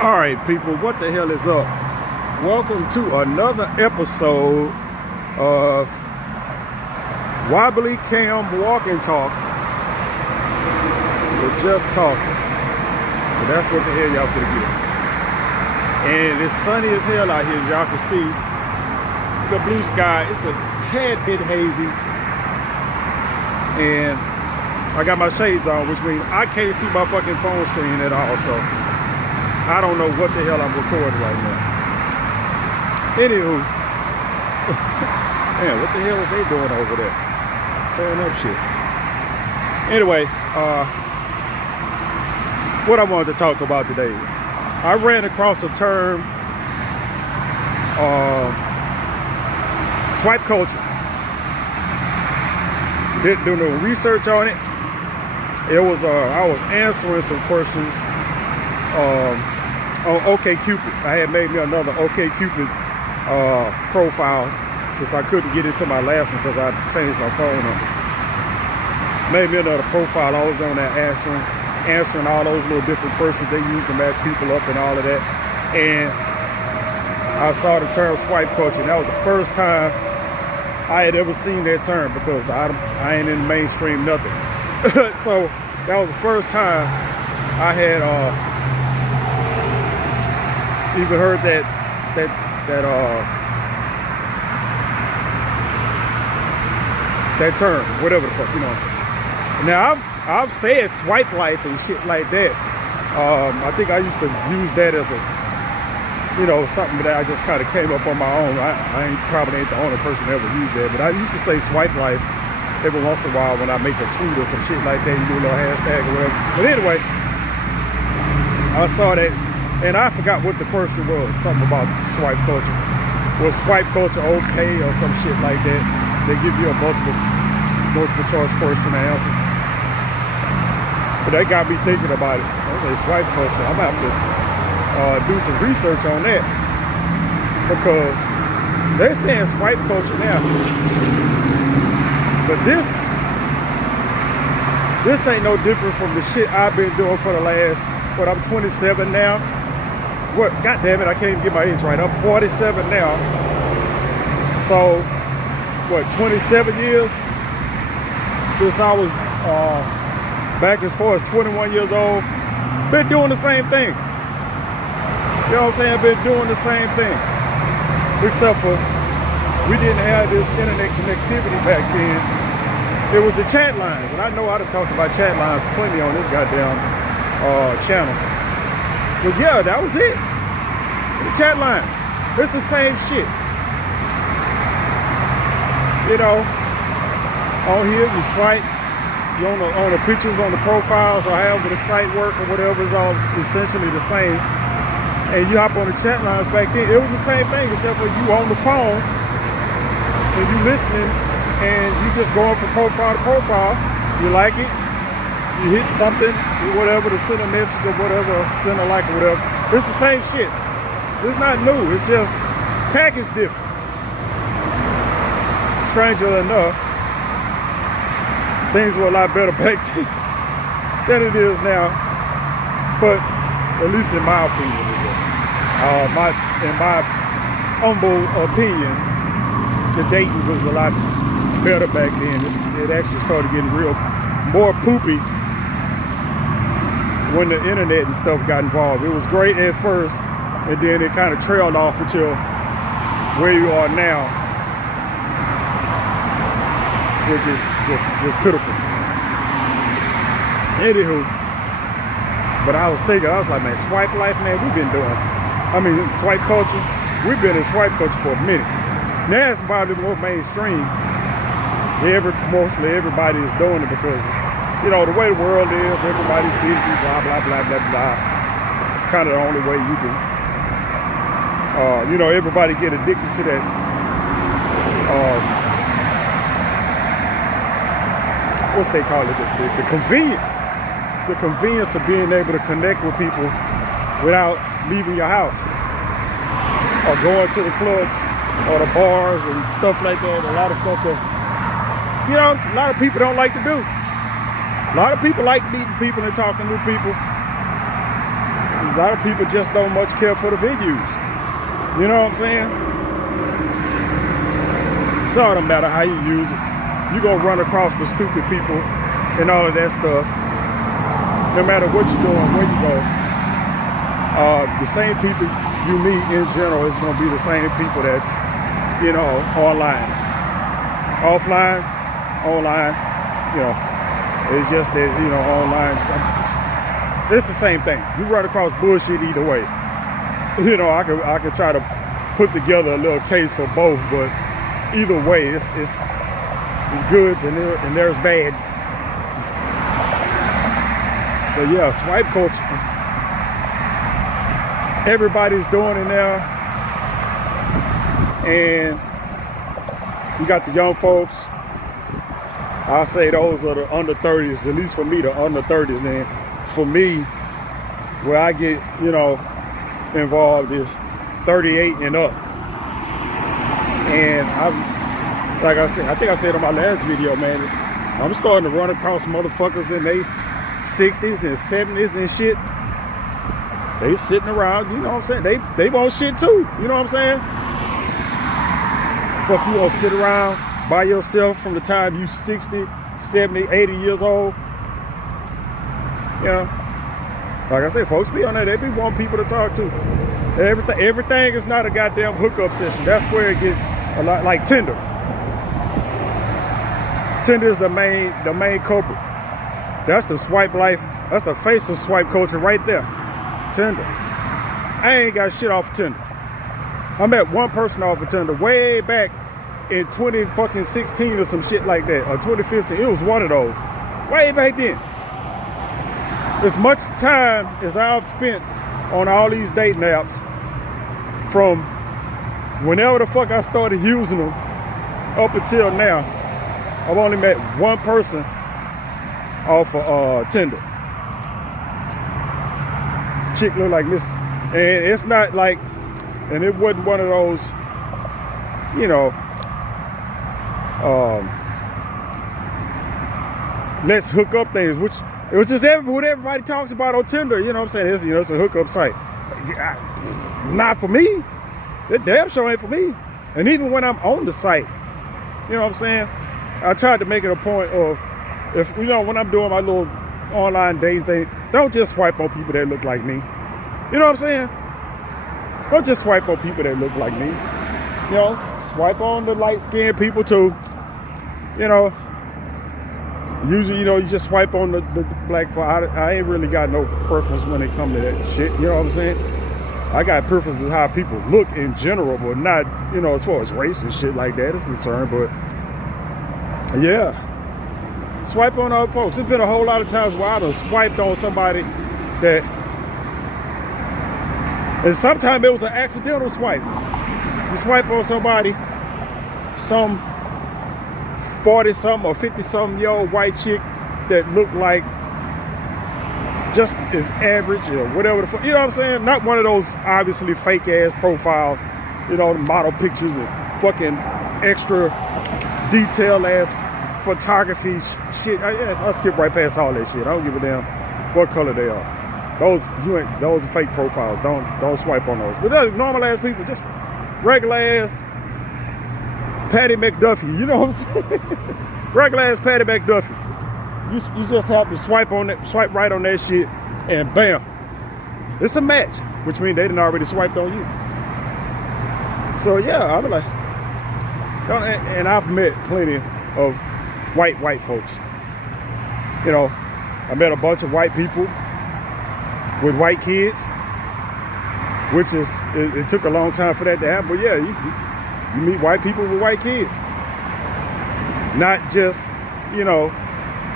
All right, people, what the hell is up? Welcome to another episode of Wobbly Cam Walk and Talk. We're just talking. But that's what the hell y'all finna get. And it's sunny as hell out here, as y'all can see. The blue sky, it's a tad bit hazy. And I got my shades on, which means I can't see my fucking phone screen at all, so I don't know what the hell I'm recording right now. Anywho, man, what the hell is they doing over there? Tearing up shit. Anyway, what I wanted to talk about today. I ran across a term, swipe culture. Didn't do no research on it. It was, I was answering some questions on OkCupid. I had made me another OkCupid profile since I couldn't get into my last one because I changed my phone number. Made me another profile. I was on there answering all those little different questions they use to match people up and all of that. And I saw the term swipe culture. And that was the first time I had ever seen that term because I ain't in the mainstream nothing. So that was the first time I had even heard that term, whatever the fuck, you know what I'm saying. Now I've said swipe life and shit like that. I think I used to use that as a, you know, something that I just kind of came up on my own. I probably ain't the only person that ever used that, but I used to say swipe life every once in a while when I make a tweet or some shit like that. You do a little hashtag or whatever. But anyway, I saw that. And I forgot what the question was, something about swipe culture. Was swipe culture okay or some shit like that? They give you a multiple choice question to answer. But that got me thinking about it. I was like, swipe culture, I'm gonna have to do some research on that. Because they're saying swipe culture now. But this ain't no different from the shit I've been doing for the last, I'm 27 now. What? God damn it, I can't even get my age right. I'm 47 now. So, 27 years since I was back as far as 21 years old. Been doing the same thing. You know what I'm saying? Been doing the same thing. Except for we didn't have this internet connectivity back then. It was the chat lines. And I know I'd have talked about chat lines plenty on this goddamn channel. But yeah, that was it. The chat lines. It's the same shit. You know, on here you swipe, you on the pictures, on the profiles, or however the site work or whatever is all essentially the same. And you hop on the chat lines back then. It was the same thing except for you on the phone and you listening and you just going from profile to profile. You like it. You hit something, whatever, to send a message or whatever, send a like or whatever. It's the same shit. It's not new. It's just packaged different. Strangely enough, things were a lot better back then than it is now. But at least in my opinion, in my humble opinion, the dating was a lot better back then. It actually started getting more poopy when the internet and stuff got involved. It was great at first, and then it kind of trailed off until where you are now, which is just pitiful. Anywho, but I was like, man, swipe life, man, swipe culture, we've been in swipe culture for a minute. Now it's probably more mainstream. Mostly everybody is doing it because, you know, the way the world is, everybody's busy, blah, blah, blah, blah, blah. It's kind of the only way you can, everybody get addicted to that, what's they call it, the convenience. The convenience of being able to connect with people without leaving your house. Or going to the clubs or the bars and stuff like that. A lot of stuff that, a lot of people don't like to do. A lot of people like meeting people and talking to people. lot of people just don't much care for the venues. You know what I'm saying? So it don't matter how you use it. You're gonna run across the stupid people and all of that stuff. No matter what you're doing, where you go. The same people you meet in general is gonna be the same people that's, you know, online. Offline, online, you know, it's just that, you know, online, it's the same thing. You run across bullshit either way. You know, I could try to put together a little case for both, but either way, it's goods and there's bads. But yeah, swipe culture. Everybody's doing it now, and you got the young folks. I'll say those are the under 30s, at least for me, the under 30s. Then for me, where I get, you know, involved is 38 and up. And I'm, like I said, I think I said on my last video, man, I'm starting to run across motherfuckers in their 60s and 70s and shit. They sitting around, you know what I'm saying? They want shit too, you know what I'm saying? Fuck, you gonna sit around by yourself from the time you 60, 70, 80 years old? You know? Like I said, folks be on there, they be wanting people to talk to. Everything is not a goddamn hookup session. That's where it gets a lot, like Tinder. Tinder is the main culprit. That's the swipe life. That's the face of swipe culture right there. Tinder. I ain't got shit off of Tinder. I met one person off of Tinder way back in 2016 or some shit like that, or 2015. It was one of those. Way back then. As much time as I've spent on all these dating apps, from whenever the fuck I started using them up until now, I've only met one person off of Tinder. Chick look like this, and it's not like, and it wasn't one of those, you know, let's hook up things, which it was just what everybody talks about on Tinder. You know what I'm saying? It's, you know, it's a hookup site. Not for me. That damn sure ain't for me. And even when I'm on the site, you know what I'm saying? I tried to make it a point of, if, you know, when I'm doing my little online dating thing, don't just swipe on people that look like me. You know what I'm saying? Don't just swipe on people that look like me. You know, swipe on the light-skinned people too. You know, usually, you know, you just swipe on the black folk. I ain't really got no preference when it comes to that shit. You know what I'm saying? I got preferences how people look in general, but not, you know, as far as race and shit like that is concerned. But yeah, swipe on other folks. There's been a whole lot of times where I done swiped on somebody that, and sometimes it was an accidental swipe. You swipe on somebody, some 40-something or 50-something-year-old white chick that looked like just as average or whatever the fuck, you know what I'm saying? Not one of those obviously fake-ass profiles, you know, model pictures and fucking extra detail-ass photography shit. I'll skip right past all that shit. I don't give a damn what color they are. Those are fake profiles. Don't swipe on those. But those normal-ass people, just regular-ass Patty McDuffie, you know what I'm saying? Regular-ass Patty McDuffie. You just have to swipe right on that shit, and bam, it's a match, which means they done already swiped on you. So yeah, I be like, and I've met plenty of white folks. You know, I met a bunch of white people with white kids, which is, it took a long time for that to happen, but yeah, you meet white people with white kids. Not just, you know,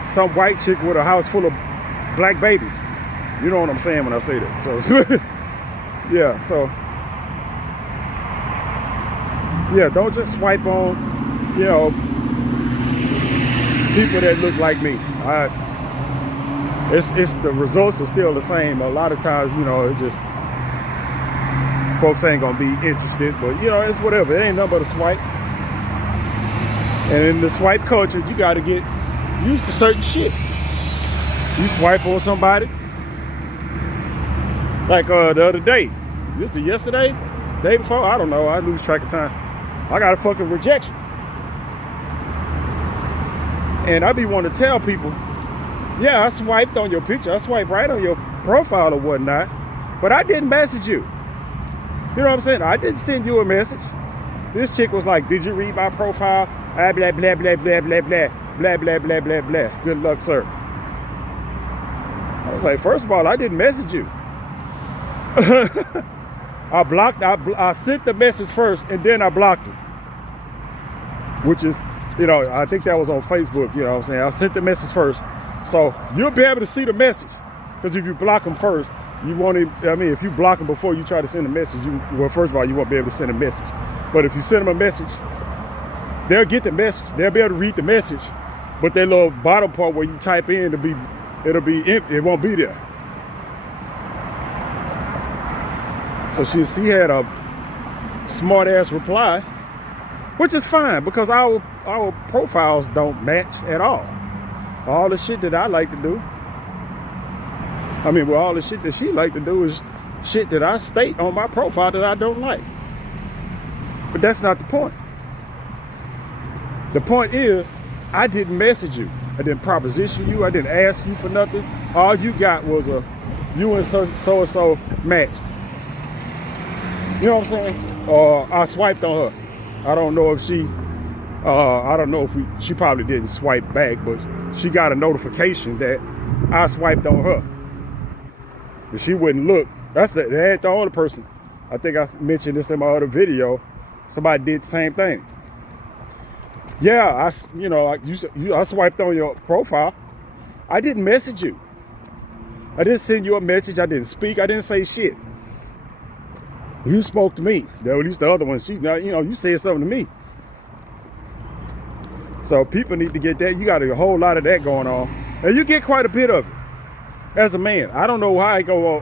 some white chick with a house full of black babies. You know what I'm saying when I say that. So, yeah, so, yeah, don't just swipe on, you know, people that look like me. It's the results are still the same. A lot of times, you know, it's just, folks ain't gonna be interested, but you know, it's whatever. It ain't nothing but a swipe. And in the swipe culture, you gotta get used to certain shit. You swipe on somebody, Like the other day. This is yesterday? Day before? I don't know. I lose track of time. I got a fucking rejection. And I be wanting to tell people, yeah, I swiped on your picture. I swiped right on your profile or whatnot. But I didn't message you. You know what I'm saying? I didn't send you a message. This chick was like, did you read my profile? Blah, blah, blah, blah, blah, blah, blah, blah, blah, blah, blah, blah. Good luck, sir. I was like, first of all, I didn't message you. I sent the message first and then I blocked it. Which is, you know, I think that was on Facebook, you know what I'm saying? I sent the message first. So you'll be able to see the message. Because if you block them first, you won't even, I mean, if you block them before you try to send a message, well, first of all, you won't be able to send a message. But if you send them a message, they'll get the message. They'll be able to read the message. But that little bottom part where you type in, it'll be empty. It won't be there. So she had a smart ass reply, which is fine because our profiles don't match at all. All the shit that I like to do, I mean, well, all the shit that she like to do is shit that I state on my profile that I don't like. But that's not the point. The point is, I didn't message you. I didn't proposition you. I didn't ask you for nothing. All you got was a you and so-and-so matched. You know what I'm saying? I swiped on her. I don't know if she probably didn't swipe back, but she got a notification that I swiped on her. But she wouldn't look. That ain't the only person. I think I mentioned this in my other video. Somebody did the same thing. Yeah, I swiped on your profile. I didn't message you. I didn't send you a message. I didn't speak. I didn't say shit. You spoke to me. At least the other one, you said something to me. So people need to get that. You got a whole lot of that going on. And you get quite a bit of it. As a man, I don't know how I go,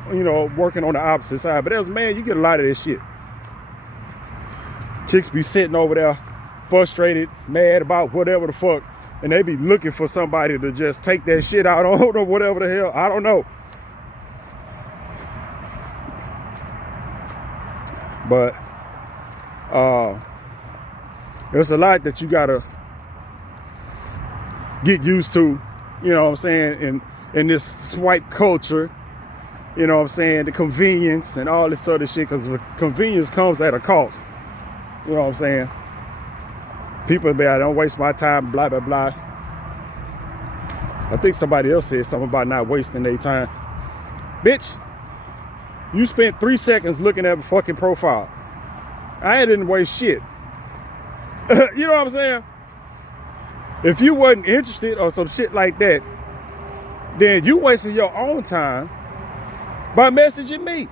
working on the opposite side, but as a man, you get a lot of this shit. Chicks be sitting over there, frustrated, mad about whatever the fuck, and they be looking for somebody to just take that shit out on or whatever the hell. I don't know. But there's a lot that you gotta get used to, you know what I'm saying, in this swipe culture, you know what I'm saying, the convenience and all this other shit, because convenience comes at a cost. You know what I'm saying? People be, I don't waste my time, blah, blah, blah. I think somebody else said something about not wasting their time. Bitch, you spent 3 seconds looking at a fucking profile. I didn't waste shit. You know what I'm saying? If you wasn't interested or some shit like that, then you wasting your own time by messaging me.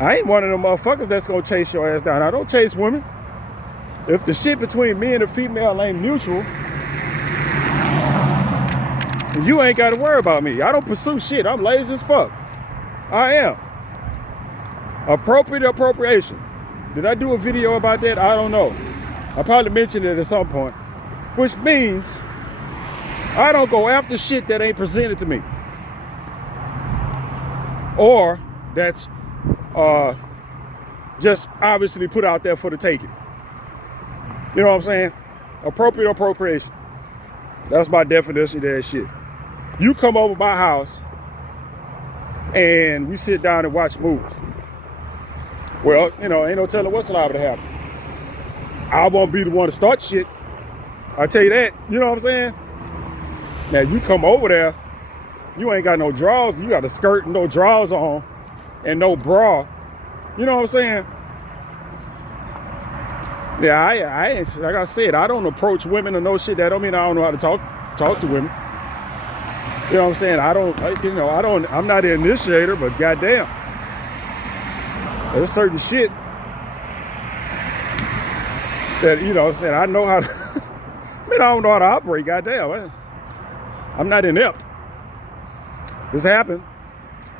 I ain't one of them motherfuckers that's gonna chase your ass down. I don't chase women. If the shit between me and the female ain't mutual, you ain't gotta worry about me. I don't pursue shit. I'm lazy as fuck. I am. Appropriation. Did I do a video about that? I don't know. I probably mentioned it at some point. Which means I don't go after shit that ain't presented to me. Or that's just obviously put out there for the taking. You know what I'm saying? Appropriation. That's my definition of that shit. You come over my house and we sit down and watch movies. Well, ain't no telling what's liable to happen. I won't be the one to start shit. I tell you that. You know what I'm saying? Now you come over there, you ain't got no drawers. You got a skirt and no drawers on and no bra. You know what I'm saying? Yeah, I ain't, like I said, I don't approach women or no shit. That don't mean I don't know how to talk to women. You know what I'm saying? I'm not the initiator, but goddamn. There's certain shit that, you know what I'm saying, I know how to, I don't know how to operate, goddamn. I'm not inept. This happened.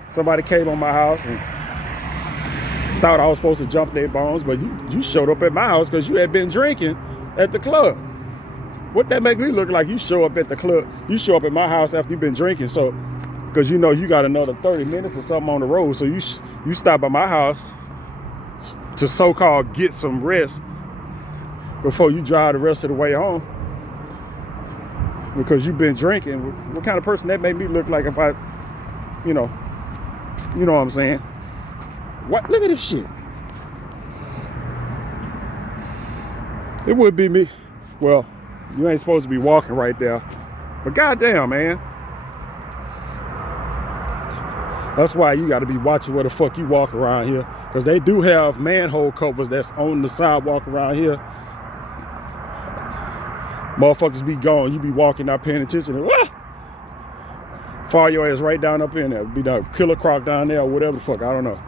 Somebody came on my house and thought I was supposed to jump their bones, but you showed up at my house because you had been drinking at the club. What that make me look like? You show up at the club, you show up at my house after you've been drinking. So because you know you got another 30 minutes or something on the road. So you stop by my house to so-called get some rest before you drive the rest of the way home, because you've been drinking. What kind of person that made me look like if I, you know what I'm saying? What? Look at this shit. It would be me. Well, you ain't supposed to be walking right there, but goddamn, man. That's why you got to be watching where the fuck you walk around here, because they do have manhole covers that's on the sidewalk around here. Motherfuckers be gone. You be walking, not paying attention. And, fall your ass right down up in there. Be the killer croc down there or whatever the fuck. I don't know.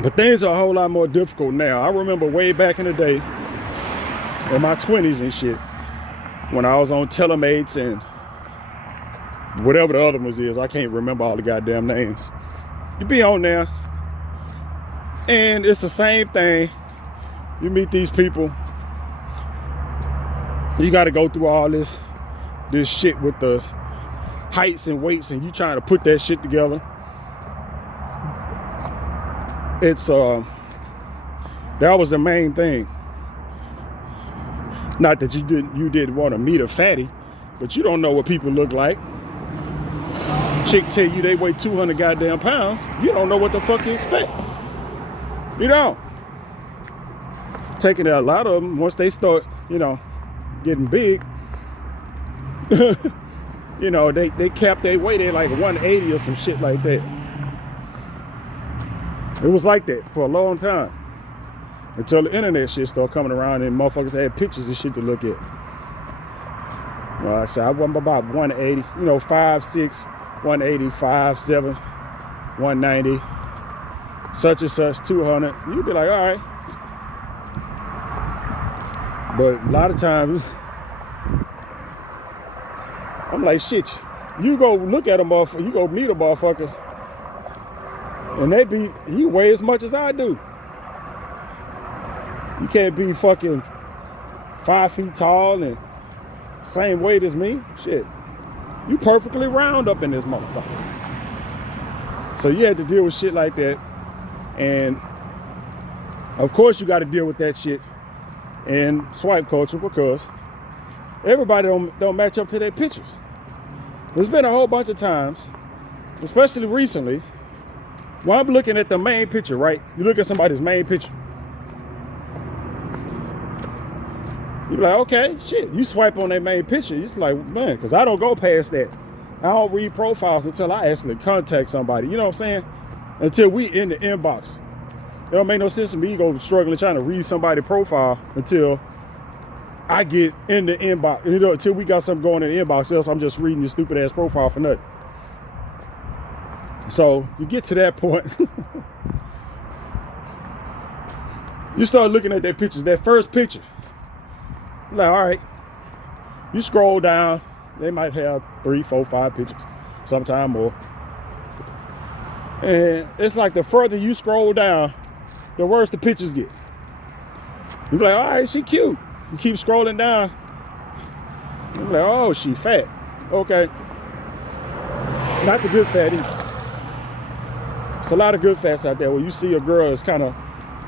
But things are a whole lot more difficult now. I remember way back in the day, in my 20s and shit, when I was on Telemates and whatever the other ones is. I can't remember all the goddamn names. You be on there, and it's the same thing. You meet these people. You got to go through all this shit with the heights and weights, and you trying to put that shit together. It's that was the main thing. Not that you didn't want to meet a fatty, but you don't know what people look like. Chick tell you they weigh 200 goddamn pounds. You don't know what the fuck you expect. You don't. Taking a lot of them, once they start, getting big, they cap their weight at like 180 or some shit like that. It was like that for a long time, until the internet shit started coming around and motherfuckers had pictures and shit to look at. Well, I said I was about 180, 5'6", 180, 5'7", 190, such and such, 200. You'd be like, all right. But a lot of times, I'm like, shit, you go look at a motherfucker, you go meet a motherfucker, and he weigh as much as I do. You can't be fucking 5 feet tall and same weight as me. Shit, you perfectly round up in this motherfucker. So you had to deal with shit like that. And of course you got to deal with that shit in swipe culture, because everybody don't match up to their pictures. There's been a whole bunch of times, especially recently, when I'm looking at the main picture, right? You look at somebody's main picture. You're like, okay, shit. You swipe on their main picture. It's like, man, because I don't go past that. I don't read profiles until I actually contact somebody. You know what I'm saying? Until we in the inbox. It don't make no sense to me go struggling trying to read somebody's profile until I get in the inbox. Until we got something going in the inbox, else I'm just reading your stupid ass profile for nothing. So you get to that point. You start looking at their pictures, that first picture. You're like, all right. You scroll down, they might have 3, 4, 5 pictures, sometime more. And it's like the further you scroll down, the worse the pictures get. You're like, all right, she cute. You keep scrolling down. You're like, oh, she fat. Okay. Not the good fat either. It's a lot of good fats out there where you see a girl that's kind of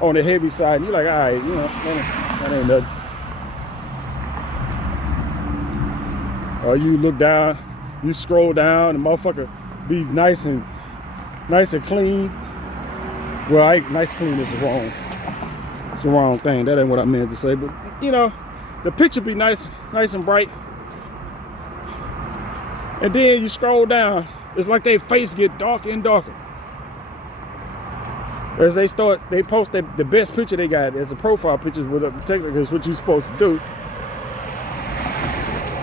on the heavy side, and you're like, all right, that ain't nothing. Or you look down, you scroll down, the motherfucker be nice and clean. Well, nice clean is it's the wrong thing. That ain't what I meant to say. But the picture be nice and bright. And then you scroll down, it's like their face get darker and darker. As they post the best picture they got as a profile picture, with technically is what you're supposed to do.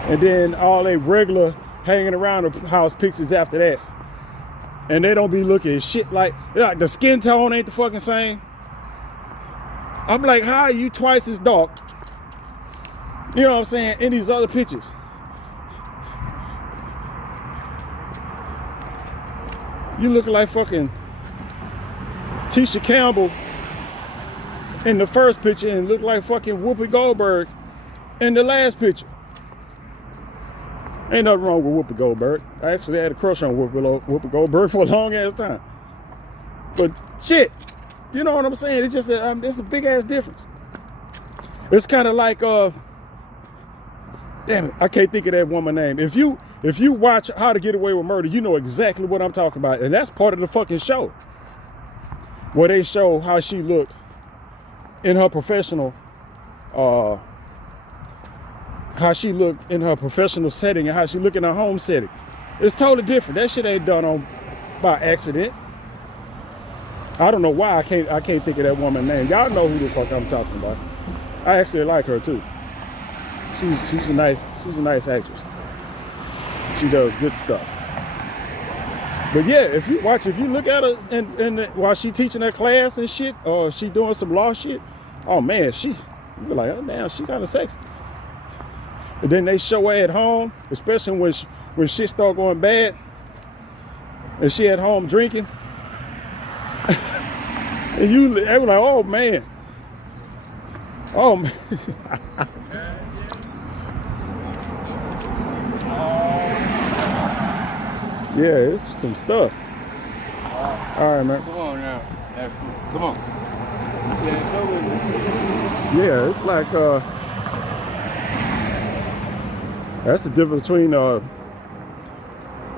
And then all they regular hanging around the house pictures after that. And they don't be looking at shit like the skin tone ain't the fucking same. I'm like, how are you twice as dark? You know what I'm saying? In these other pictures. You looking like fucking Tisha Campbell in the first picture and look like fucking Whoopi Goldberg in the last picture. Ain't nothing wrong with Whoopi Goldberg. I actually had a crush on Whoopi Goldberg for a long ass time. But shit, you know what I'm saying? It's just that it's a big ass difference. It's kind of like damn it, I can't think of that woman's name. If you watch How to Get Away with Murder, you know exactly what I'm talking about, and that's part of the fucking show, where they show how she looked in her professional, how she looked in her professional setting and how she looked in her home setting. It's totally different. That shit ain't done on by accident. I don't know why I can't think of that woman's name. Y'all know who the fuck I'm talking about. I actually like her too. She's a nice actress. She does good stuff. But yeah, if you look at her and while she teaching that class and shit, or she doing some law shit, oh man, you be like, oh damn, she kind of sexy. And then they show her at home, especially when shit start going bad, and she at home drinking, and they were like, oh man, oh man. Yeah, it's some stuff. All right, man. Come on now. Come on. Yeah, it's like that's the difference between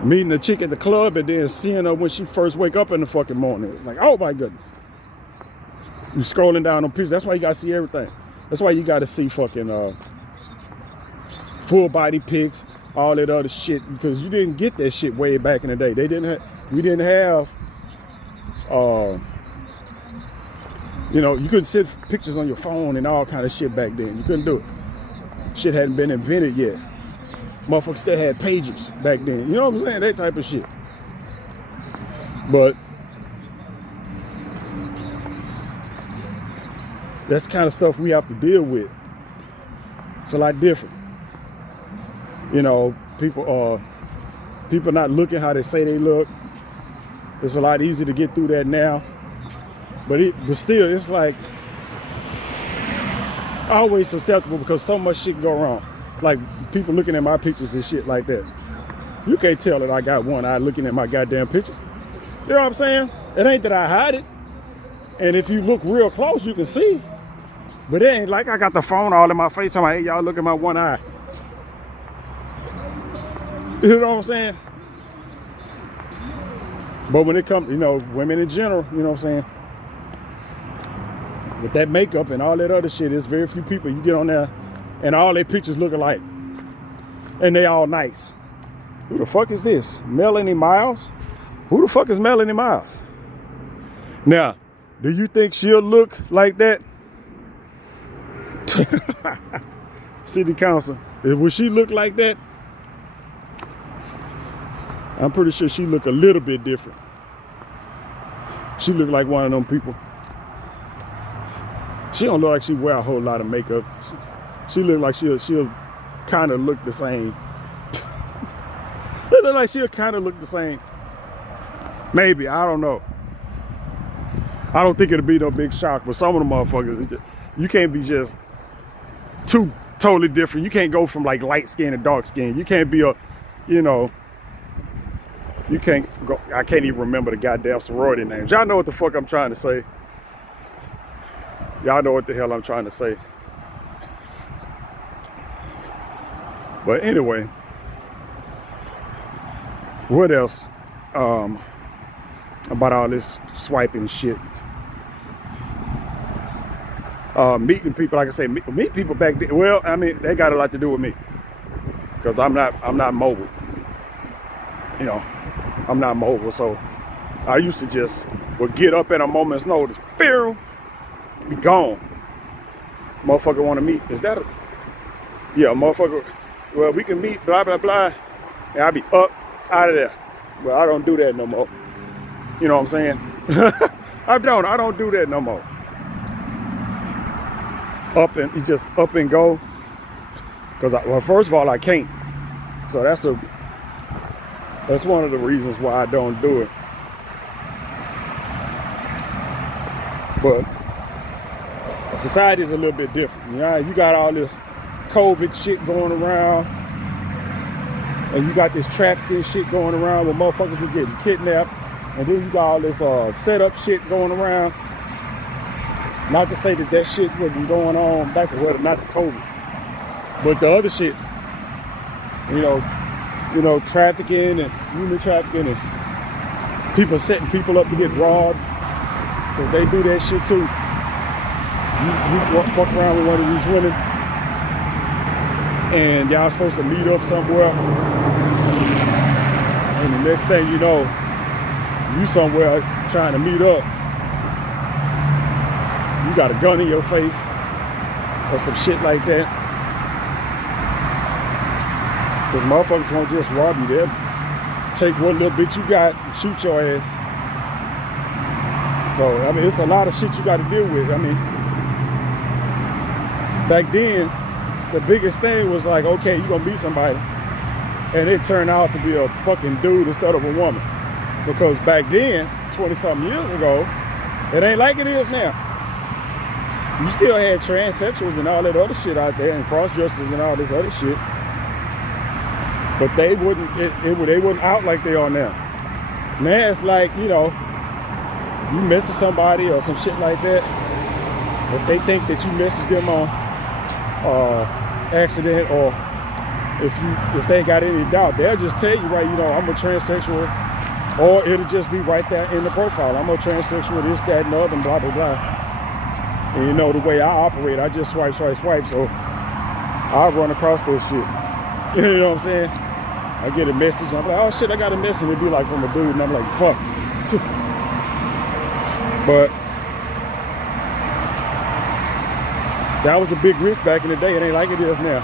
meeting a chick at the club and then seeing her when she first wake up in the fucking morning. It's like, oh my goodness. You scrolling down on pictures. That's why you gotta see everything. That's why you gotta see fucking full body pics, all that other shit, because you didn't get that shit way back in the day. We didn't have you know, you couldn't send pictures on your phone and all kind of shit back then. You couldn't do it. Shit hadn't been invented yet. Motherfuckers still had pages back then. You know what I'm saying? That type of shit. But that's the kind of stuff we have to deal with. It's a lot different. You know, people not looking how they say they look. It's a lot easier to get through that now. But still, it's like always susceptible because so much shit go wrong. Like people looking at my pictures and shit like that. You can't tell that I got one eye looking at my goddamn pictures. You know what I'm saying? It ain't that I hide it. And if you look real close, you can see. But it ain't like I got the phone all in my face. I'm like, hey, y'all look at my one eye. You know what I'm saying? But when it comes, you know, women in general, you know what I'm saying? With that makeup and all that other shit, there's very few people you get on there and all their pictures look alike. And they all nice. Who the fuck is this? Melanie Miles? Who the fuck is Melanie Miles? Now, do you think she'll look like that? City council. Would she look like that? I'm pretty sure she look a little bit different. She look like one of them people. She don't look like she wear a whole lot of makeup. She look like she'll kind of look the same. It look like she'll kind of look the same. Maybe, I don't know. I don't think it'll be no big shock, but some of the motherfuckers, you can't be just two totally different. You can't go from like light skin to dark skin. You can't be you can't go, I can't even remember the goddamn sorority names. Y'all know what the fuck I'm trying to say. Y'all know what the hell I'm trying to say. But anyway, what else about all this swiping shit? Meeting people, like I say, meet people back then. Well, I mean, they got a lot to do with me because I'm not mobile. You know, I'm not mobile, so I used to would get up at a moment's notice, be gone. Motherfucker want to meet? Is that yeah, motherfucker? Well, we can meet, blah blah blah, and I be up out of there. Well, I don't do that no more. You know what I'm saying? I don't do that no more. Just up and go. Cause well, first of all, I can't. So that's one of the reasons why I don't do it. But society is a little bit different. You know, you got all this COVID shit going around. and you got this trafficking shit going around where motherfuckers are getting kidnapped, and then you got all this setup shit going around. Not to say that that shit wasn't going on back when, not the COVID, but the other shit, you know, trafficking and human trafficking and people setting people up to get robbed, because they do that shit too. You fuck around with one of these women, and y'all supposed to meet up somewhere, and the next thing you know, you somewhere trying to meet up, you got a gun in your face or some shit like that. Because motherfuckers won't just rob you. They'll take what little bit you got and shoot your ass. So, I mean, it's a lot of shit you got to deal with. I mean, back then, the biggest thing was like, okay, you're going to meet somebody, and it turned out to be a fucking dude instead of a woman. Because back then, 20-something years ago, it ain't like it is now. You still had transsexuals and all that other shit out there, and cross-dressers and all this other shit. But they wouldn't out like they are now. Now it's like, you know, you message somebody or some shit like that. If they think that you messaged them on accident, or if they got any doubt, they'll just tell you, right, you know, I'm a transsexual, or it'll just be right there in the profile. I'm a transsexual, this, that, and the other, and blah, blah, blah. And you know, the way I operate, I just swipe, so I'll run across that shit. You know what I'm saying? I get a message, and I'm like, oh shit, I got a message. It'd be like from a dude, and I'm like, fuck. But that was the big risk back in the day. It ain't like it is now.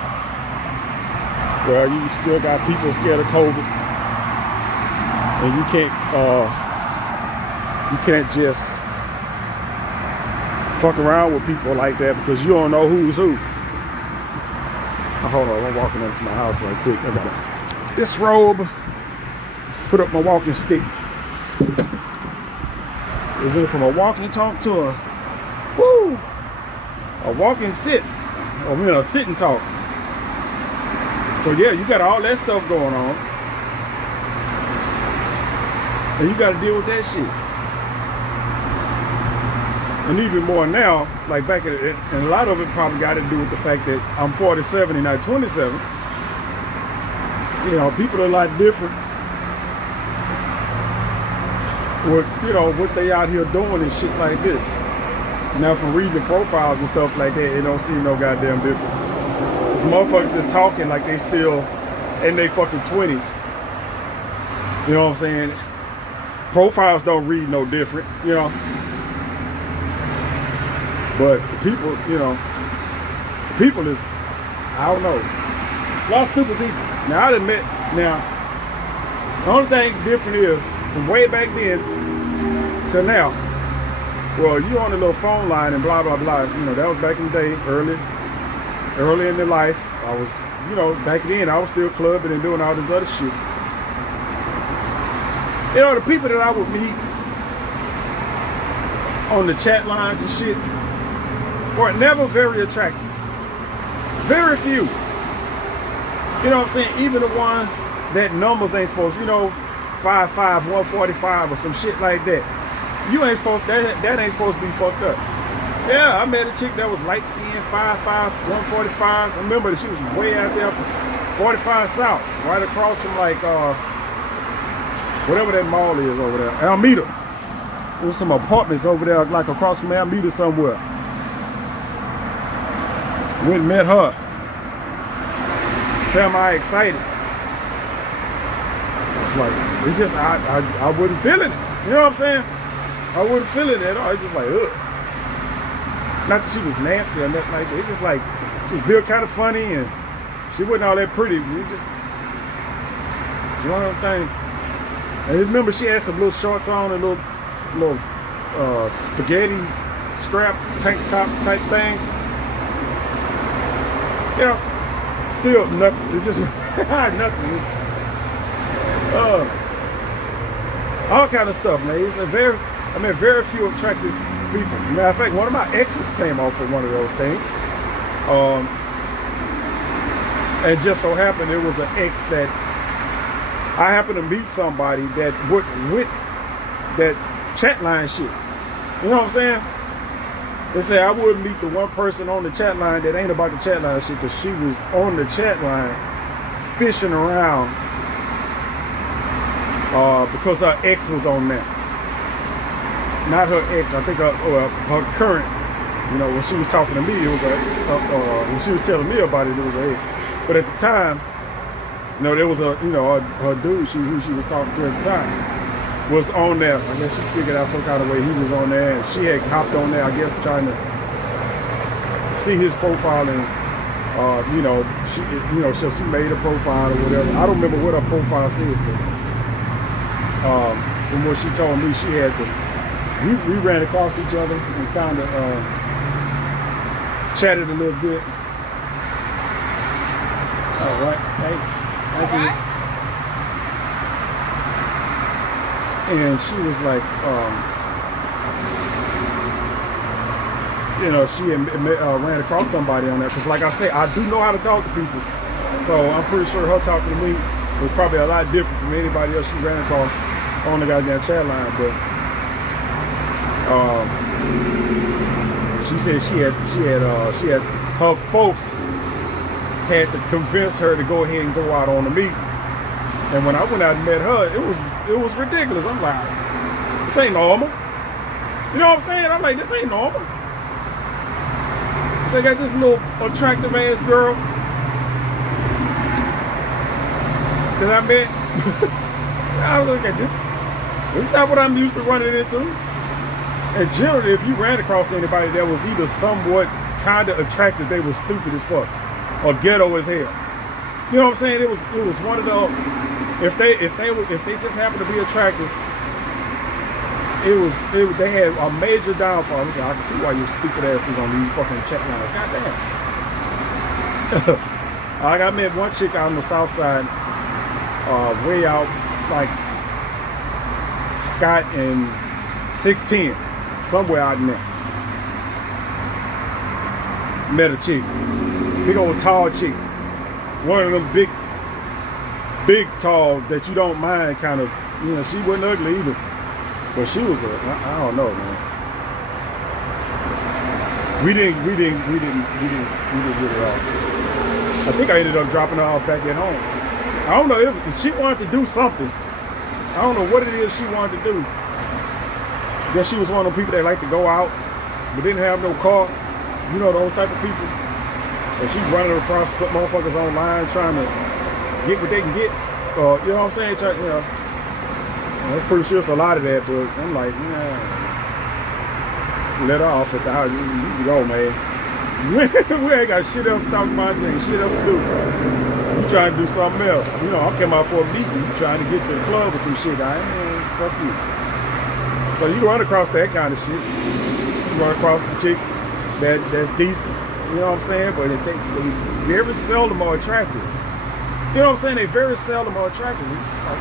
Well, you still got people scared of COVID, and you can't just fuck around with people like that, because you don't know who's who. Oh, hold on, I'm walking up to my house right quick. I gotta disrobe, put up my walking stick. It went from a walking talk to a walking sit, or a sit and talk. So yeah, you got all that stuff going on, and you got to deal with that shit. And even more now, like back in it, and a lot of it probably got to do with the fact that I'm 47 and not 27. You know, people are a lot different with, you know, what they out here doing and shit like this. Now, from reading the profiles and stuff like that, it don't seem no goddamn different. Motherfuckers is talking like they still in their fucking 20s. You know what I'm saying? Profiles don't read no different, you know. But people, you know, people is, I don't know, a lot of stupid people. Now, I admit, the only thing different is, from way back then to now, well, you on a little phone line and blah, blah, blah. You know, that was back in the day, early in their life. I was, you know, back then, I was still clubbing and doing all this other shit. You know, the people that I would meet on the chat lines and shit were never very attractive. Very few. You know what I'm saying? Even the ones that numbers ain't supposed, you know, 5'5", 145 or some shit like that. You ain't supposed, that ain't supposed to be fucked up. Yeah, I met a chick that was light skinned, 5'5", 145. Remember that she was way out there from 45 South, right across from like whatever that mall is over there, Alameda. There was some apartments over there, like across from Alameda somewhere. Went and met her. Semi-excited. It's like, it just, I wasn't feeling it. You know what I'm saying? I wasn't feeling it at all. It's just like, ugh. Not that she was nasty or nothing like that. It's just like, she was built kind of funny, and she wasn't all that pretty. It's one of them things. And I remember she had some little shorts on, and little spaghetti strap tank top type thing. You know, still nothing. It's just nothing. It's, all kind of stuff, man. It's very few attractive people. Matter of fact, one of my exes came off of one of those things. And just so happened it was an ex that I happen to meet somebody that with that chat line shit. You know what I'm saying? They say I wouldn't meet the one person on the chat line that ain't about the chat line shit, because she was on the chat line fishing around because her ex was on there. Not her ex, I think her current. You know, when she was talking to me, it was when she was telling me about it, it was her ex. But at the time, you know, there was her dude who she was talking to at the time was on there. I guess she figured out some kind of way he was on there, and she had hopped on there, I guess, trying to see his profile, and she made a profile or whatever. I don't remember what her profile said, but from what she told me, she had we ran across each other and kind of chatted a little bit. All right, hey, thank you. And she was like, she ran across somebody on there. Because like I say, I do know how to talk to people. So I'm pretty sure her talking to me was probably a lot different from anybody else she ran across on the goddamn chat line. But she said she had her folks had to convince her to go ahead and go out on the meeting. And when I went out and met her, it was ridiculous. I'm like, this ain't normal. You know what I'm saying? I'm like, this ain't normal. So I got this little attractive ass girl that I met. I was like, this is not what I'm used to running into. And generally, if you ran across anybody that was either somewhat kind of attractive, they was stupid as fuck, or ghetto as hell. You know what I'm saying? It was one of the, if they just happened to be attractive, they had a major downfall. I can see why you stupid asses on these fucking chat lines. Goddamn. I met one chick out on the south side, way out like Scott and 610, somewhere out in there. Met a chick, big old tall chick, one of them big tall that you don't mind kind of. You know, she wasn't ugly either. But she was I don't know, man. We didn't get her off. I think I ended up dropping her off back at home. I don't know if she wanted to do something. I don't know what it is she wanted to do. I guess she was one of the people that like to go out but didn't have no car. You know, those type of people. So she running across, put motherfuckers online trying to get what they can get. You know what I'm saying? I'm pretty sure it's a lot of that, but I'm like, nah. Let her off at the house. You can go, man. We ain't got shit else to talk about. There ain't shit else to do. You trying to do something else. You know, I came out for a meeting. You trying to get to the club or some shit. Fuck you. So you run across that kind of shit. You run across some chicks that's decent. You know what I'm saying? But they very seldom are attractive. You know what I'm saying? They very seldom are attractive. It's just like,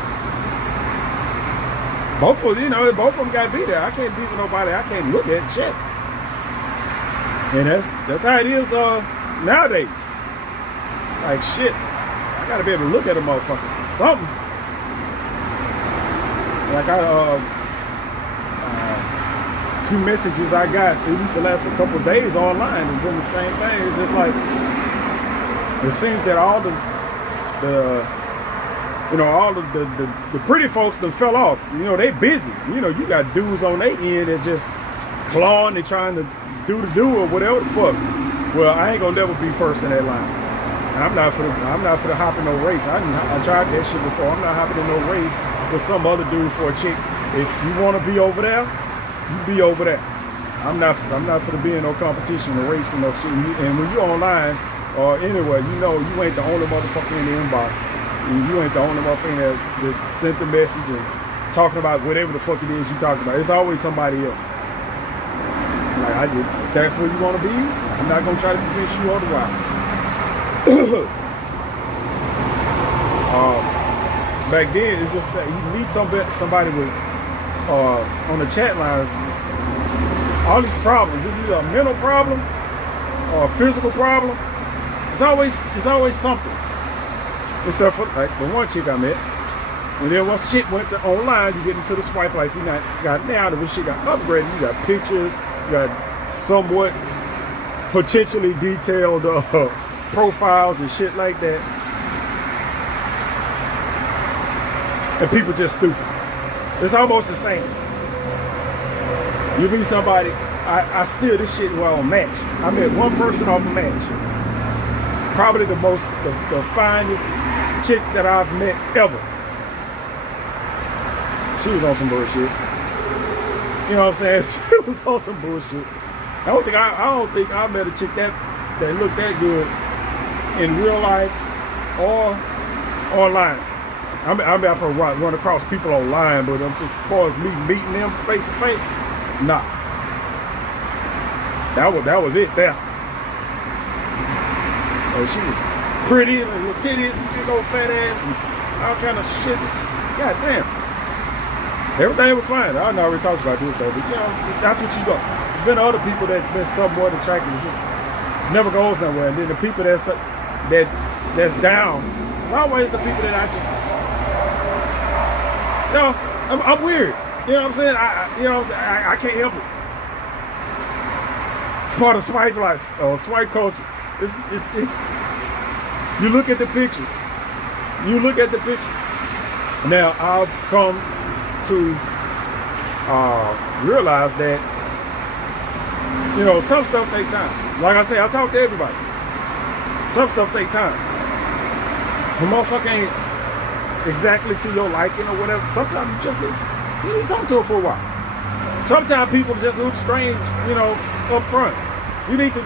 both of them gotta be there. I can't be with nobody I can't look at shit. And that's how it is nowadays. Like shit, I gotta be able to look at a motherfucker. Something. Like a few messages I got, at least the last couple of days online, has been the same thing. It's just like it seems that all the pretty folks that fell off. You know, they busy. You know, you got dudes on their end that's just clawing and trying to do or whatever the fuck. Well, I ain't gonna never be first in that line. I'm not for the hop in no race. I tried that shit before. I'm not hopping in no race with some other dude for a chick. If you want to be over there, you be over there. I'm not for the be in no competition or race and no shit. And when you online or anywhere, you know you ain't the only motherfucker in the inbox. You ain't the only motherfucker that sent the message and talking about whatever the fuck it is you talking about. It's always somebody else. Like I did. If that's where you want to be, I'm not gonna try to convince you otherwise. Back then, it's just that you meet somebody with on the chat lines. All these problems. This is a mental problem or a physical problem. It's always something. Except for like the one chick I met, And then once shit went to online, you get into the swipe life you got now. The shit got upgraded. You got pictures. You got somewhat potentially detailed profiles and shit like that. And people just stupid. It's almost the same. You meet somebody, I steal this shit while on Match. I met one person off of Match. Probably the finest chick that I've met ever. She was on some bullshit. You know what I'm saying? She was on some bullshit. I don't think I met a chick that looked that good in real life or online. I probably run across people online, but I'm just as far as me meeting them face to face, nah. That was it there. She was pretty and little titties, big old fat ass, and all kind of shit. God damn. Everything was fine. I already talked about this though, but you know, that's what you got. There's been other people that's been somewhat attractive, it just never goes nowhere. And then the people that's down, it's always the people that I just. No, I'm weird. You know what I'm saying? I can't help it. It's part of swipe life or swipe culture. You look at the picture. You look at the picture. Now I've come to realize that some stuff take time. Like I say, I talk to everybody. Some stuff take time. The motherfucker ain't exactly to your liking or whatever. Sometimes you just need to talk to her for a while. Sometimes people just look strange, up front. You need to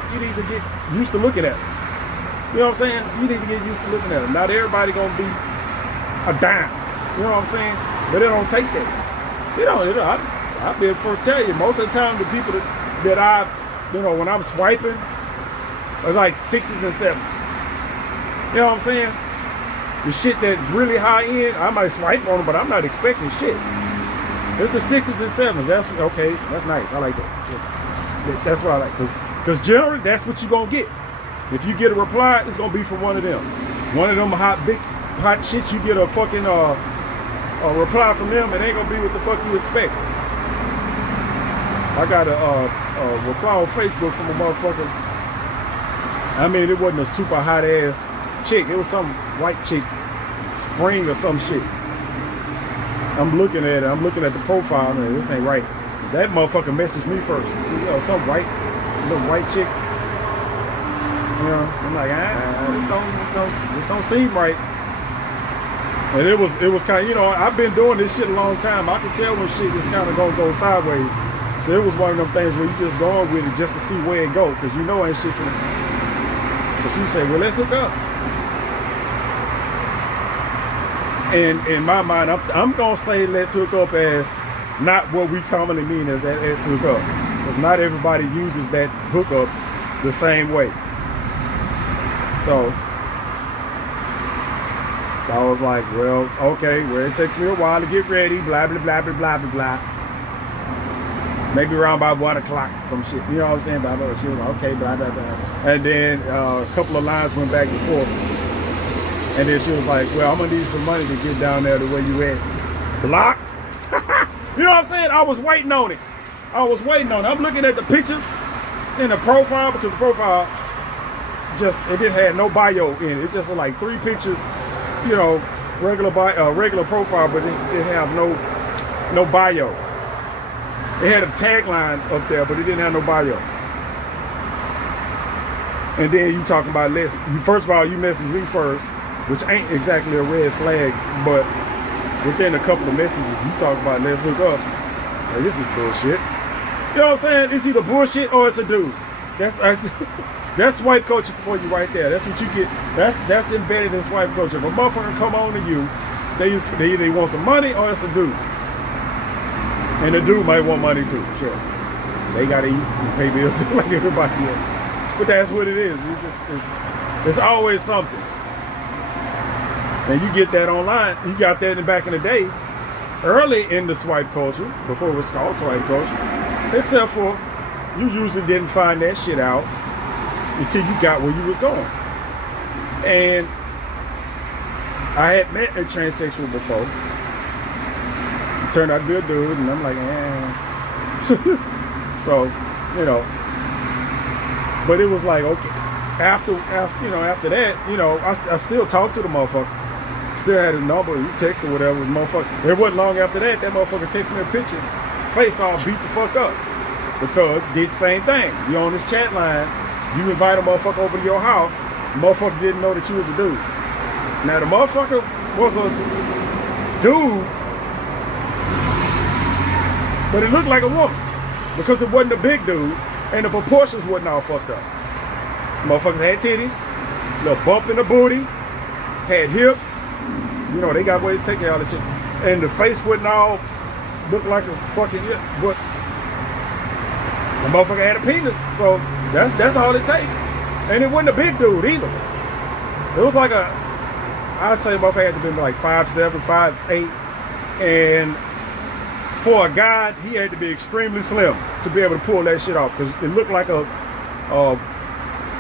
get used to looking at them. You know what I'm saying? You need to get used to looking at them. Not everybody gonna be a dime. You know what I'm saying? But they don't take that. I'll be the first to tell you, most of the time the people that I, when I'm swiping, are like 6s and 7s. You know what I'm saying? The shit that really high end, I might swipe on them, but I'm not expecting shit. It's the 6s and 7s. That's okay. That's nice. I like that. That's what I like. Because generally, that's what you're going to get. If you get a reply, it's going to be from one of them. One of them big hot shits, you get a fucking a reply from them, it ain't going to be what the fuck you expect. I got a reply on Facebook from a motherfucker. I mean, it wasn't a super hot ass chick. It was some white chick, Spring or some shit. I'm looking at it. I'm looking at the profile. Man, this ain't right. That motherfucker messaged me first. Some little white chick. I'm like, this don't seem right. And it was kind of, I've been doing this shit a long time. I can tell when shit is kind of gonna go sideways. So it was one of them things where you just go on with it just to see where it go, because ain't shit for them. But she said, well, let's hook up. And in my mind, I'm gonna say let's hook up as not what we commonly mean as that let's hook up, because not everybody uses that hookup the same way. So I was like, well, okay, well, it takes me a while to get ready, blah blah blah blah blah blah blah. Maybe around by 1 o'clock, some shit. You know what I'm saying? Blah, blah, blah. She was like, okay, blah blah blah. And then a couple of lines went back and forth. And then she was like, well, I'm gonna need some money to get down there to where you at. Block. You know what I'm saying? I was waiting on it. I'm looking at the pictures in the profile, because the profile it didn't have no bio in it. It just was like 3 pictures, regular profile, but it didn't have no bio. It had a tagline up there, but it didn't have no bio. And then you talking about first of all, you messaged me first, which ain't exactly a red flag, but within a couple of messages, you talk about let's hook up. Hey, this is bullshit. You know what I'm saying? It's either bullshit or it's a dude. That's swipe culture for you right there. That's what you get. That's embedded in swipe culture. If a motherfucker come on to you, they either want some money or it's a dude. And the dude might want money too. Sure. They gotta eat and pay bills just like everybody else. But that's what it is. It's always something. And you get that online. You got that back in the day, early in the swipe culture, before it was called swipe culture. Except for you usually didn't find that shit out until you got where you was going. And I had met a transsexual before. turned out to be a dude, and I'm like, So, you know, but it was like, okay, after that, I still talked to the motherfucker. Still had his number, he texted or whatever, motherfucker. It wasn't long after that motherfucker texted me a picture, face all beat the fuck up. Because did the same thing. You on this chat line, you invite a motherfucker over to your house, the motherfucker didn't know that you was a dude. Now the motherfucker was a dude, but it looked like a woman. Because it wasn't a big dude, and the proportions wasn't all fucked up. Motherfuckers had titties, little bump in the booty, had hips. You know, they got ways to take care of all this shit. And the face wasn't all look like a fucking, but the motherfucker had a penis. So that's all it takes. And it wasn't a big dude either. It was like I'd say the motherfucker had to be like 5'7", 5'8", and for a guy, he had to be extremely slim to be able to pull that shit off, because it looked like a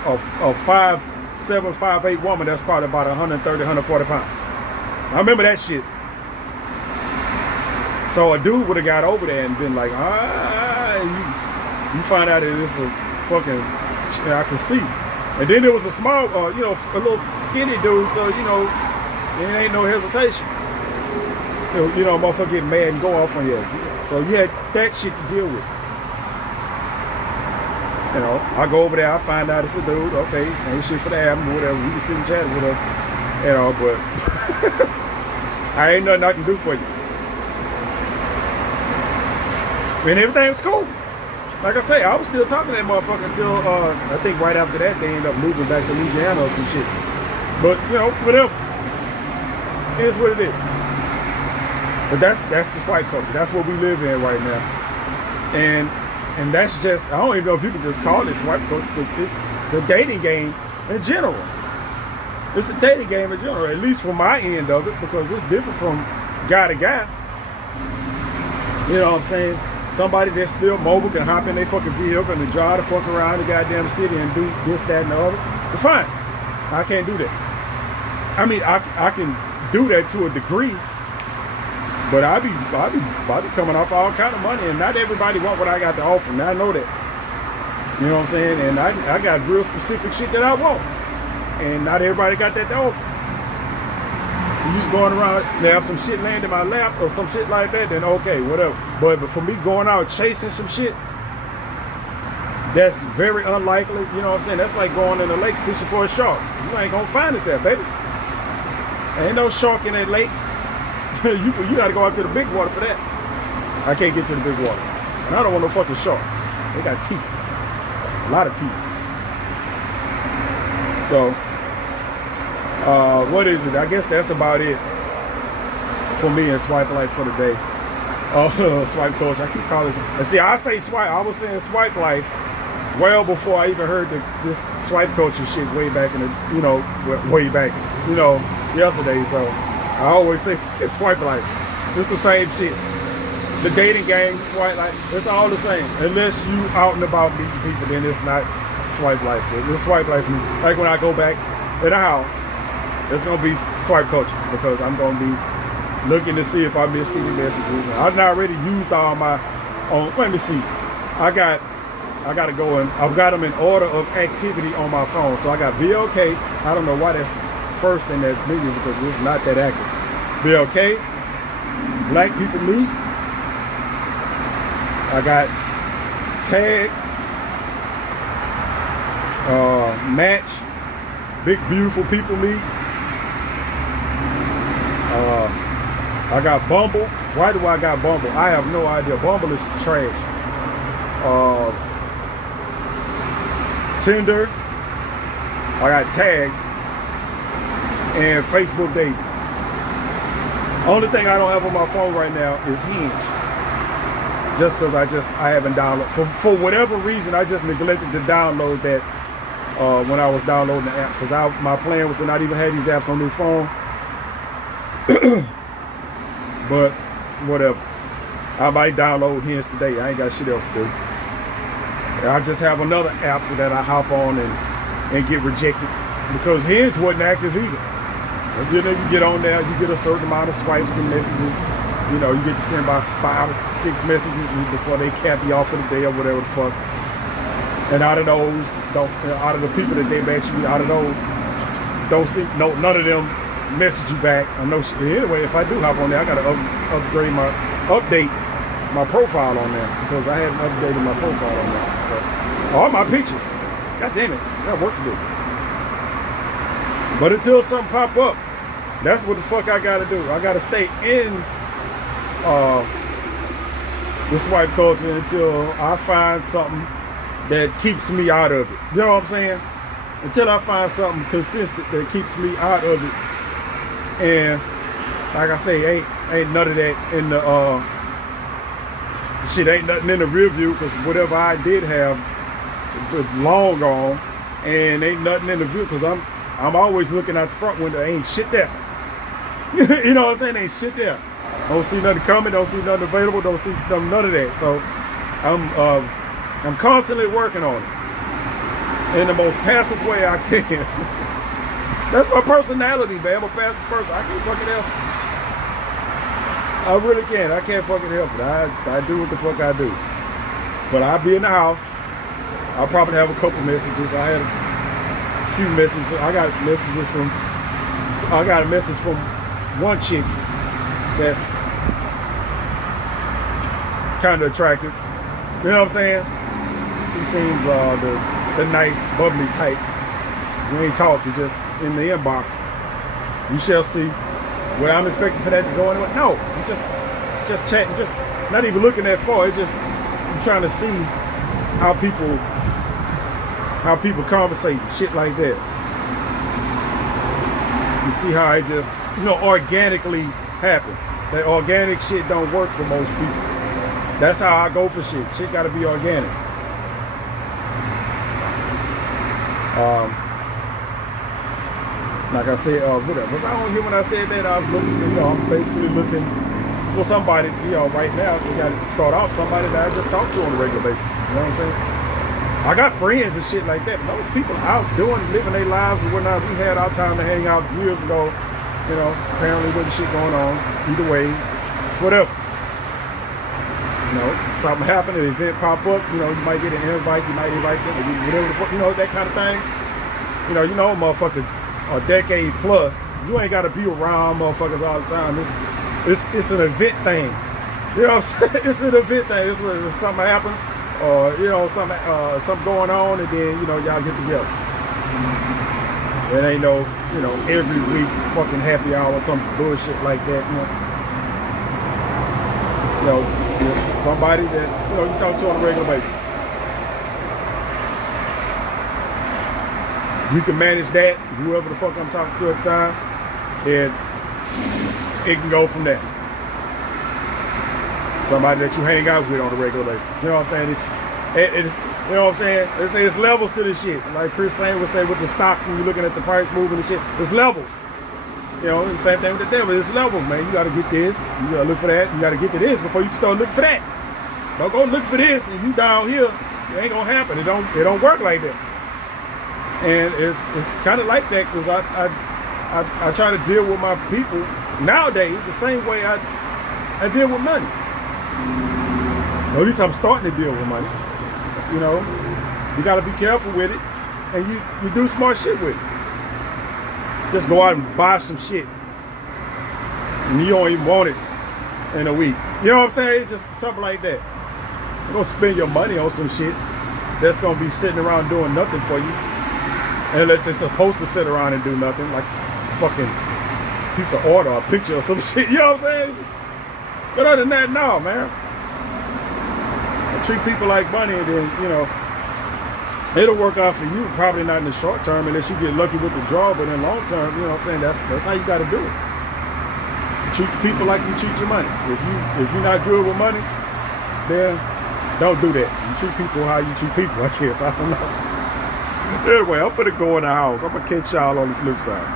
5'7", 5'8" woman that's probably about 130, 140 pounds. I remember that shit. So a dude would have got over there and been like, you find out that it's a fucking, I can see. And then there was a small, a little skinny dude, so, there ain't no hesitation. Motherfucker get mad and go off on you. So you had that shit to deal with. I go over there, I find out it's a dude. Okay, ain't shit for the album or whatever. We can sit and chat with her, but I ain't nothing I can do for you. And everything was cool. Like I say, I was still talking to that motherfucker until I think right after that they ended up moving back to Louisiana or some shit. But whatever. It is what it is. But that's the swipe culture. That's what we live in right now. And that's just, I don't even know if you can just call it swipe culture, because it's the dating game in general. It's a dating game in general, at least from my end of it, because it's different from guy to guy. You know what I'm saying? Somebody that's still mobile can hop in their fucking vehicle and drive the fuck around the goddamn city and do this, that, and the other. It's fine. I can't do that. I mean, I can do that to a degree, but I be coming off all kind of money, and not everybody want what I got to offer. Now I know that. You know what I'm saying? And I got real specific shit that I want, and not everybody got that to offer. So you just going around, now if some shit land in my lap or some shit like that, then okay, whatever. But for me going out chasing some shit, that's very unlikely. You know what I'm saying? That's like going in the lake fishing for a shark. You ain't gonna find it there, baby. There ain't no shark in that lake. you gotta go out to the big water for that. I can't get to the big water. And I don't want no fucking shark. They got teeth. A lot of teeth. So, what is it? I guess that's about it for me and Swipe Life for the day. Swipe culture. I keep calling it. And see, I say swipe. I was saying Swipe Life well before I even heard this swipe culture shit way back in the, way back, yesterday. So I always say it's Swipe Life. It's the same shit. The dating game, Swipe Life, it's all the same. Unless you out and about meeting people, then it's not Swipe Life. It's Swipe Life for me. Like when I go back in the house, it's gonna be swipe culture, because I'm gonna be looking to see if I missed any messages. I've not already used all my let me see. I gotta go and I've got them in order of activity on my phone. So I got BLK. I don't know why that's first in that menu, because it's not that active. BLK, Black People Meet. I got Tag, Match, Big Beautiful People Meet. I got Bumble. Why do I got Bumble? I have no idea. Bumble is trash. Tinder. I got Tag and Facebook Dating. Only thing I don't have on my phone right now is Hinge. Just because I haven't downloaded. For whatever reason, I just neglected to download that when I was downloading the app. Because my plan was to not even have these apps on this phone. But whatever. I might download Hinge today. I ain't got shit else to do. I just have another app that I hop on and get rejected, because Hinge wasn't active either. As you get on there, you get a certain amount of swipes and messages. You know, you get to send about 5 or 6 messages before they cap you off for the day or whatever the fuck. And out of those, out of the people that they match you, out of those, don't see none of them message you back. I know. Anyway, if I do hop on there, I gotta update my profile on there because I hadn't updated my profile on there. So all my pictures. God damn it, I got work to do. But until something pop up, that's what the fuck I gotta do. I gotta stay in the swipe culture until I find something that keeps me out of it. You know what I'm saying? Until I find something consistent that keeps me out of it. And like I say, ain't none of that in the shit. Ain't nothing in the rear view because whatever I did have was long gone, and ain't nothing in the view because I'm always looking out the front window. Ain't shit there. You know what I'm saying? Ain't shit there. Don't see nothing coming. Don't see nothing available. Don't see none of that. So I'm constantly working on it in the most passive way I can. That's my personality, man. I'm a passive person. I can't fucking help it. I really can't. I can't fucking help it. I do what the fuck I do. But I'll be in the house. I'll probably have a couple messages. I had a few messages. I got a message from one chick that's kind of attractive. You know what I'm saying? She seems the nice, bubbly type. We ain't talked, it's just in the inbox. We shall see. What I'm expecting for that to go anywhere? No, I'm just chatting, just not even looking that far. It's just I'm trying to see how people conversate and shit like that. You see how it just, organically happen. That organic shit don't work for most people. That's how I go for shit. Shit gotta be organic. Like I said, was I on here when I said that? I was looking, I'm basically looking for somebody, right now, you gotta start off somebody that I just talk to on a regular basis. You know what I'm saying? I got friends and shit like that, but those people out living their lives and whatnot. We had our time to hang out years ago. Apparently with shit going on. Either way, it's whatever. Something happened, an event pop up, you might get an invite, you might invite them, whatever the fuck, that kind of thing. Motherfucker, a decade plus, you ain't gotta be around motherfuckers all the time. It's an event thing. You know what I'm saying? It's an event thing. It's when something happens, or something going on, and then y'all get together. It ain't no every week fucking happy hour or some bullshit like that. Just somebody that you talk to on a regular basis. We can manage that, whoever the fuck I'm talking to at the time, and it can go from there. Somebody that you hang out with on a regular basis. You know what I'm saying? It's you know what I'm saying? It's levels to this shit. Like Chris Sain would say with the stocks, and you're looking at the price moving and shit. It's levels. The same thing with the devil. It's levels, man. You gotta get this. You gotta look for that. You gotta get to this before you can start looking for that. Don't go look for this and you down here. It ain't gonna happen. It don't work like that. And it's kind of like that because I try to deal with my people nowadays the same way I deal with money. Or at least I'm starting to deal with money. You got to be careful with it, and you do smart shit with it. Just go out and buy some shit, and you don't even want it in a week. You know what I'm saying? It's just something like that. You're gonna spend your money on some shit that's gonna be sitting around doing nothing for you. Unless it's supposed to sit around and do nothing, like fucking piece of art or a picture or some shit. You know what I'm saying? But other than that, no, man. I treat people like money, and then, it'll work out for you. Probably not in the short term unless you get lucky with the draw, but in the long term, you know what I'm saying? That's how you got to do it. Treat the people like you treat your money. If you're not good with money, then don't do that. You treat people how you treat people, I guess. I don't know. Anyway, I'm gonna go in the house. I'm gonna catch y'all on the flip side.